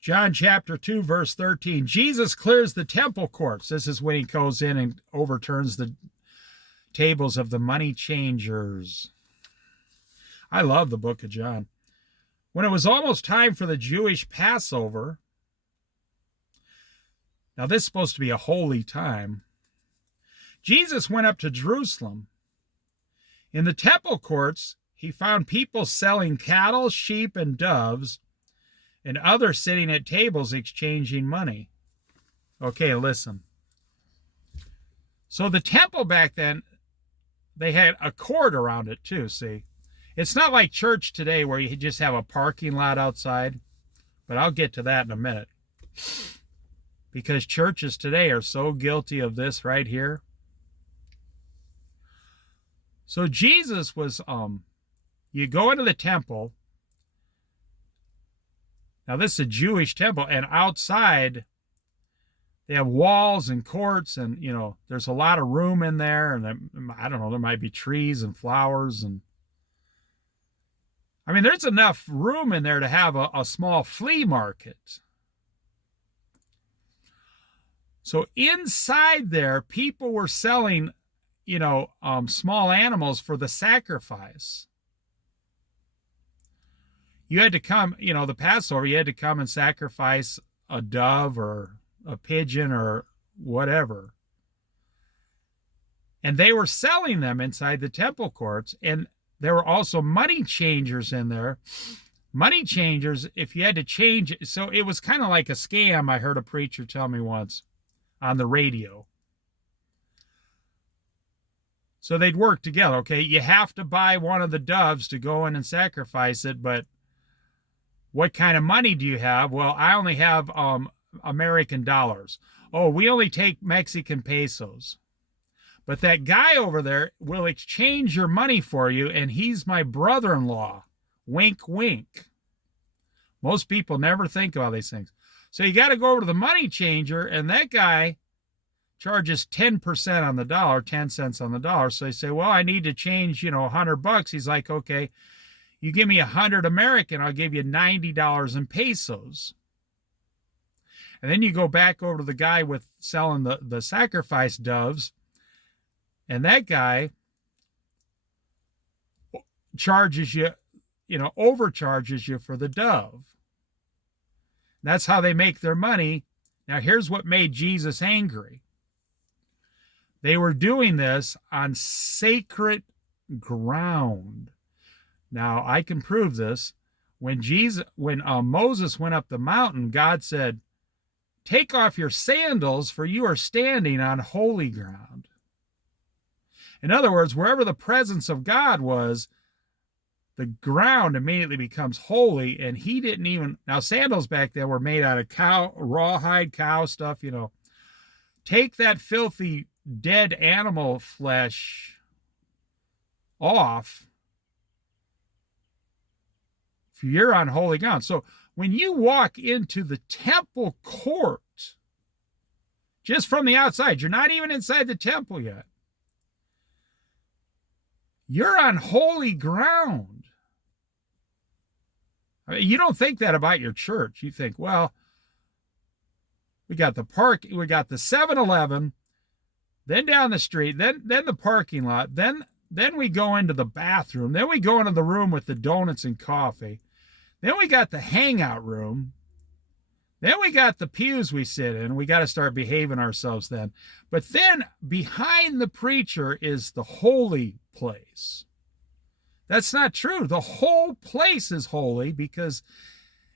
John chapter 2, verse 13. Jesus clears the temple courts. This is when he goes in and overturns the tables of the money changers. I love the book of John. When it was almost time for the Jewish Passover, now this is supposed to be a holy time, Jesus went up to Jerusalem. In the temple courts, he found people selling cattle, sheep, and doves, and others sitting at tables exchanging money. Okay, listen. So the temple back then, they had a court around it too, see? It's not like church today where you just have a parking lot outside, but I'll get to that in a minute. Because churches today are so guilty of this right here. So Jesus was, you go into the temple. Now this is a Jewish temple, and outside they have walls and courts, and there's a lot of room in there, and I don't know, there might be trees and flowers, and I mean there's enough room in there to have a small flea market. So inside there, people were selling, small animals for the sacrifice. You had to come, the Passover, you had to come and sacrifice a dove or a pigeon or whatever. And they were selling them inside the temple courts. And there were also money changers in there. Money changers, if you had to change, so it was kind of like a scam, I heard a preacher tell me once on the radio. So they'd work together, okay? You have to buy one of the doves to go in and sacrifice it, but what kind of money do you have? Well, I only have American dollars. Oh, we only take Mexican pesos. But that guy over there will exchange your money for you, and he's my brother-in-law. Wink, wink. Most people never think about these things. So you got to go over to the money changer, and that guy charges 10% on the dollar, 10 cents on the dollar. So they say, well, I need to change, $100. He's like, okay, you give me 100 American, I'll give you $90 in pesos. And then you go back over to the guy with selling the sacrifice doves, and that guy charges you, overcharges you for the dove. That's how they make their money. Now, here's what made Jesus angry. They were doing this on sacred ground. Now, I can prove this. When Moses went up the mountain, God said, take off your sandals, for you are standing on holy ground. In other words, wherever the presence of God was, the ground immediately becomes holy, and he didn't even, now sandals back then were made out of rawhide cow stuff, Take that filthy dead animal flesh off, you're on holy ground. So when you walk into the temple court, just from the outside, you're not even inside the temple yet. You're on holy ground. I mean, you don't think that about your church. You think, well, we got the 7-Eleven, then down the street, then the parking lot, then we go into the bathroom, then we go into the room with the donuts and coffee. Then we got the hangout room. Then we got the pews we sit in. We got to start behaving ourselves then. But then behind the preacher is the holy place. That's not true. The whole place is holy, because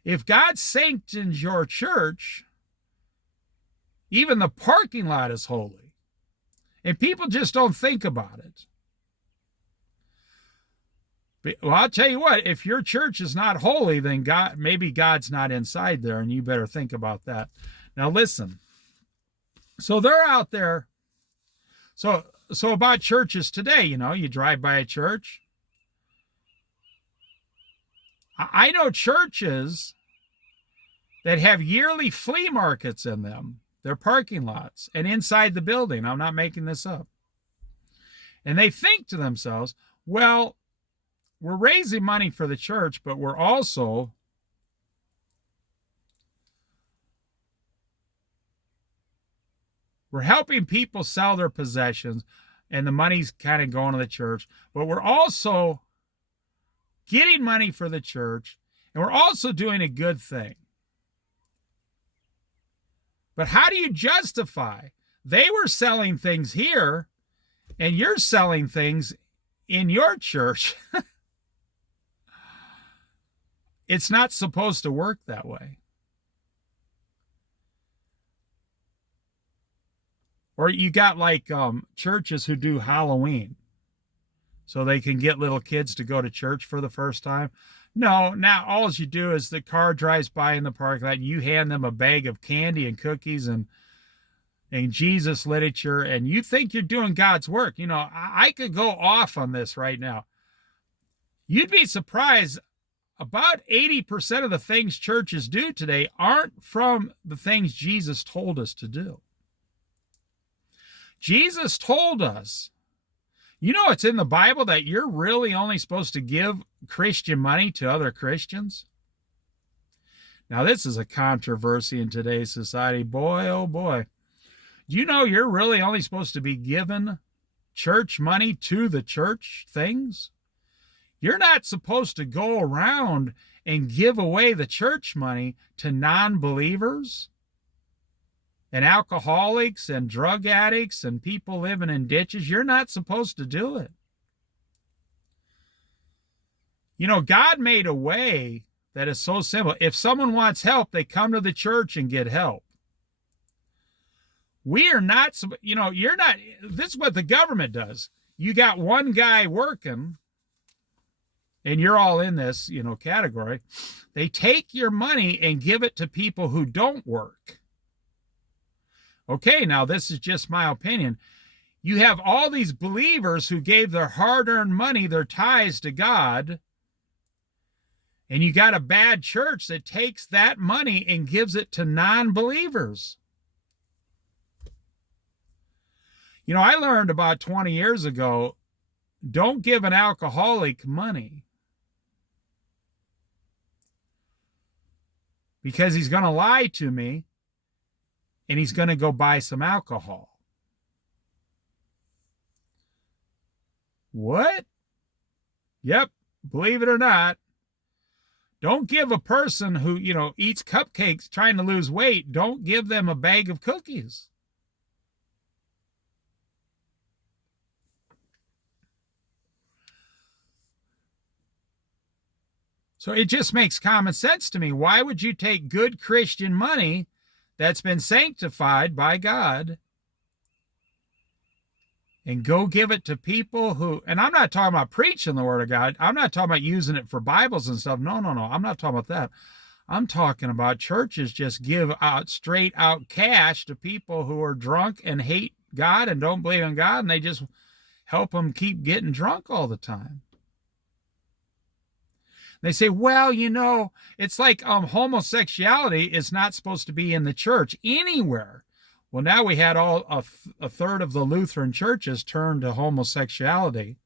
if God sanctions your church, even the parking lot is holy. And people just don't think about it. Well, I'll tell you what, if your church is not holy, then maybe God's not inside there, and you better think about that. Now listen. So they're out there. So about churches today, you drive by a church. I know churches that have yearly flea markets in them, their parking lots, and inside the building. I'm not making this up. And they think to themselves, well, we're raising money for the church, but we're also We're helping people sell their possessions, and the money's kind of going to the church. But we're also getting money for the church, and we're also doing a good thing. But how do you justify? They were selling things here, and you're selling things in your church. It's not supposed to work that way. Or you got like churches who do Halloween so they can get little kids to go to church for the first time. No, now all you do is the car drives by in the parking lot and you hand them a bag of candy and cookies and Jesus literature, and you think you're doing God's work. You know, I could go off on this right now. You'd be surprised. About 80% of the things churches do today aren't from the things Jesus told us to do. Jesus told us, you know, it's in the Bible that you're really only supposed to give Christian money to other Christians. Now, this is a controversy in today's society. Boy, oh boy. Do you know you're really only supposed to be giving church money to the church things? You're not supposed to go around and give away the church money to non-believers and alcoholics and drug addicts and people living in ditches. You're not supposed to do it. You know, God made a way that is so simple. If someone wants help, they come to the church and get help. We are not, you know, you're not, this is what the government does. You got one guy working, and you're all in this, you know, category. They take your money and give it to people who don't work. Okay, now this is just my opinion. You have all these believers who gave their hard-earned money, their tithes to God, and you got a bad church that takes that money and gives it to non-believers. You know, I learned about 20 years ago, don't give an alcoholic money, because he's going to lie to me and he's going to go buy some alcohol. What? Yep, believe it or not. Don't give a person who, you know, eats cupcakes trying to lose weight, don't give them a bag of cookies. So it just makes common sense to me. Why would you take good Christian money that's been sanctified by God and go give it to people who, and I'm not talking about preaching the word of God. I'm not talking about using it for Bibles and stuff. No. I'm not talking about that. I'm talking about churches just give out straight out cash to people who are drunk and hate God and don't believe in God, and they just help them keep getting drunk all the time. They say, well, you know, it's like homosexuality is not supposed to be in the church anywhere. Well, now we had a third of the Lutheran churches turn to homosexuality.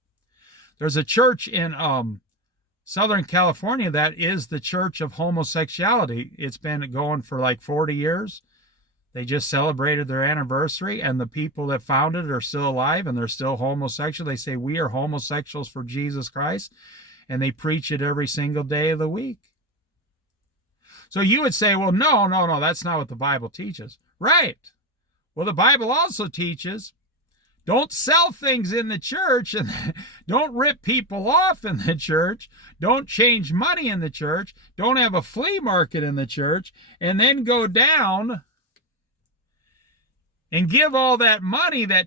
There's a church in Southern California that is the church of homosexuality. It's been going for like 40 years. They just celebrated their anniversary, and the people that founded it are still alive, and they're still homosexual. They say, we are homosexuals for Jesus Christ. And they preach it every single day of the week. So you would say, well, no, that's not what the Bible teaches. Right. Well, the Bible also teaches, don't sell things in the church, and don't rip people off in the church. Don't change money in the church. Don't have a flea market in the church, and then go down and give all that money that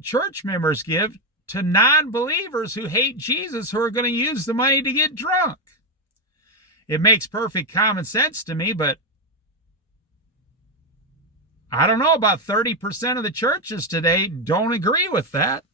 church members give to non-believers who hate Jesus, who are going to use the money to get drunk. It makes perfect common sense to me, but I don't know, about 30% of the churches today don't agree with that.